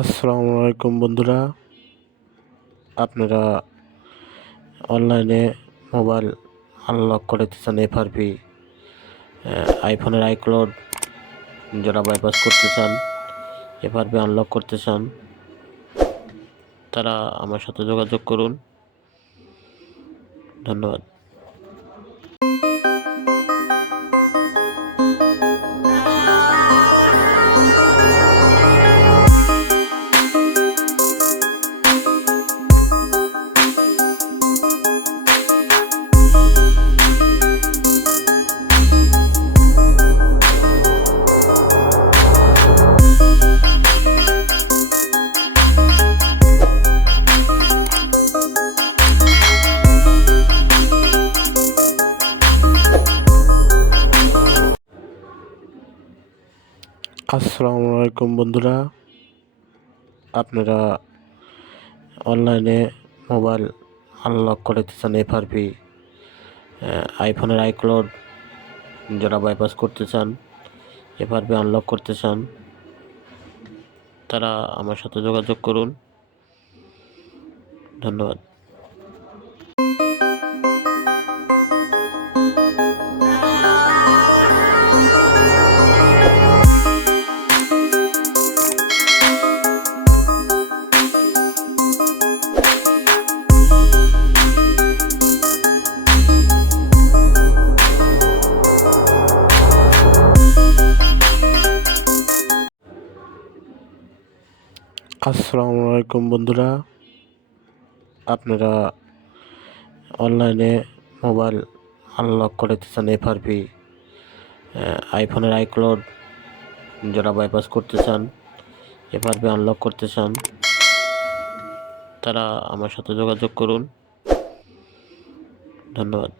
আসসালামু আলাইকুম বন্ধুরা, আপনারা অনলাইনে মোবাইল আনলক করতে চান। এফআরপি আইফোনের আইক্লাউড যারা বাইপাস করতে চান, এফআরপি আনলক করতে চান, তারা আমার সাথে যোগাযোগ করুন। ধন্যবাদ। আসসালামু আলাইকুম বন্ধুরা, আপনারা অনলাইনে মোবাইল আনলক করতে চান। এফআরপি আইফোনের আইক্লাউড যারা বাইপাস করতে চান, এফআরপি আনলক করতে চান, তারা আমার সাথে যোগাযোগ করুন। ধন্যবাদ। আসসালামু আলাইকুম বন্ধুরা, আপনারা অনলাইনে মোবাইল আনলক করতে চান। এফআরপি আইফোনের আইক্লাউড যারা বাইপাস করতে চান, এফআরপি আনলক করতে চান, তারা আমার সাথে যোগাযোগ করুন। ধন্যবাদ।